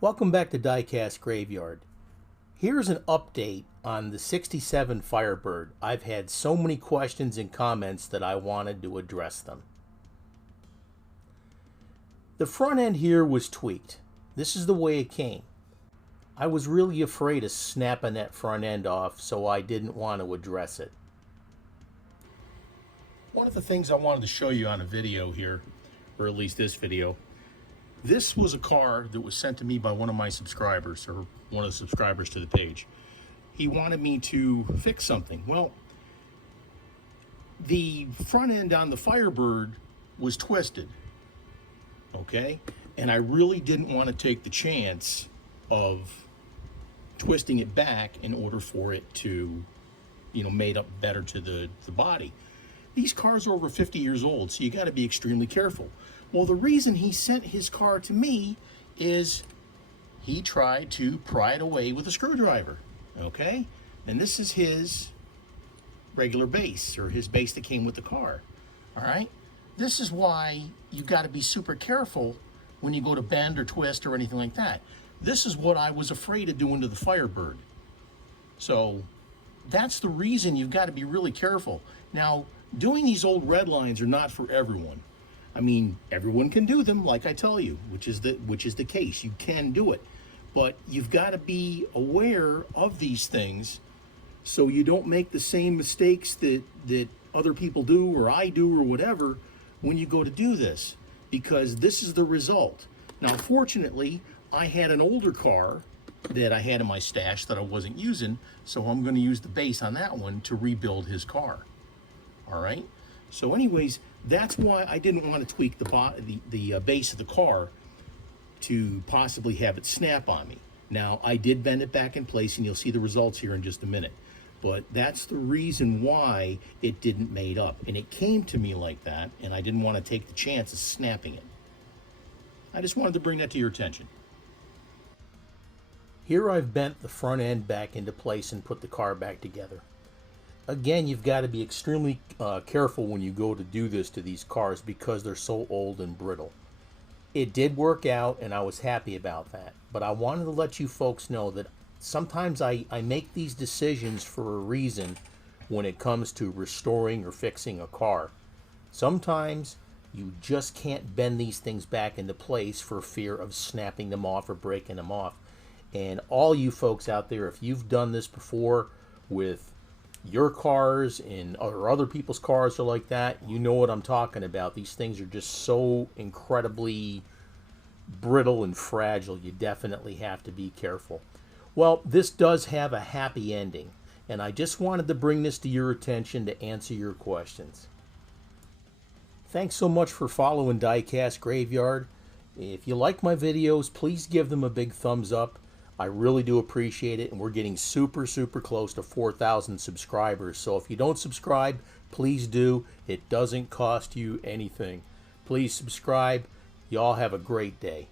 Welcome back to Diecast Graveyard. Here's an update on the 67 Firebird. I've had so many questions and comments that I wanted to address them. The front end here was tweaked. This is the way it came. I was really afraid of snapping that front end off, so I didn't want to address it. One of the things I wanted to show you on a video here, or at least this video, this was a car that was sent to me by one of my subscribers, or one of the subscribers to the page. He wanted me to fix something. Well, the front end on the Firebird was twisted, okay? And I really didn't want to take the chance of twisting it back in order for it to, made up better to the body. These cars are over 50 years old, so you got to be extremely careful. Well, the reason he sent his car to me is he tried to pry it away with a screwdriver, okay? And this is his regular base, or his base that came with the car, all right? This is why you got to be super careful when you go to bend or twist or anything like that. This is what I was afraid of doing to the Firebird. So that's the reason you've got to be really careful. Now, doing these old red lines are not for everyone. I mean, everyone can do them, like I tell you, which is the case. You can do it, but you've got to be aware of these things so you don't make the same mistakes that other people do, or I do, or whatever, when you go to do this, because this is the result. Now, fortunately, I had an older car that I had in my stash that I wasn't using, so I'm going to use the base on that one to rebuild his car. All right. So anyways, that's why I didn't want to tweak the base of the car to possibly have it snap on me. Now, I did bend it back in place, and you'll see the results here in just a minute. But that's the reason why it didn't made up. And it came to me like that, and I didn't want to take the chance of snapping it. I just wanted to bring that to your attention. Here I've bent the front end back into place and put the car back together. Again, you've got to be extremely careful when you go to do this to these cars because they're so old and brittle. It did work out, and I was happy about that. But I wanted to let you folks know that sometimes I make these decisions for a reason when it comes to restoring or fixing a car. Sometimes you just can't bend these things back into place for fear of snapping them off or breaking them off. And all you folks out there, if you've done this before with your cars or other people's cars are like that, you know what I'm talking about. These things are just so incredibly brittle and fragile. You definitely have to be careful. Well, this does have a happy ending, and I just wanted to bring this to your attention to answer your questions. Thanks so much for following Diecast Graveyard. If you like my videos, please give them a big thumbs up. I really do appreciate it, and we're getting super close to 4,000 subscribers. So if you don't subscribe, please do. It doesn't cost you anything. Please subscribe. Y'all have a great day.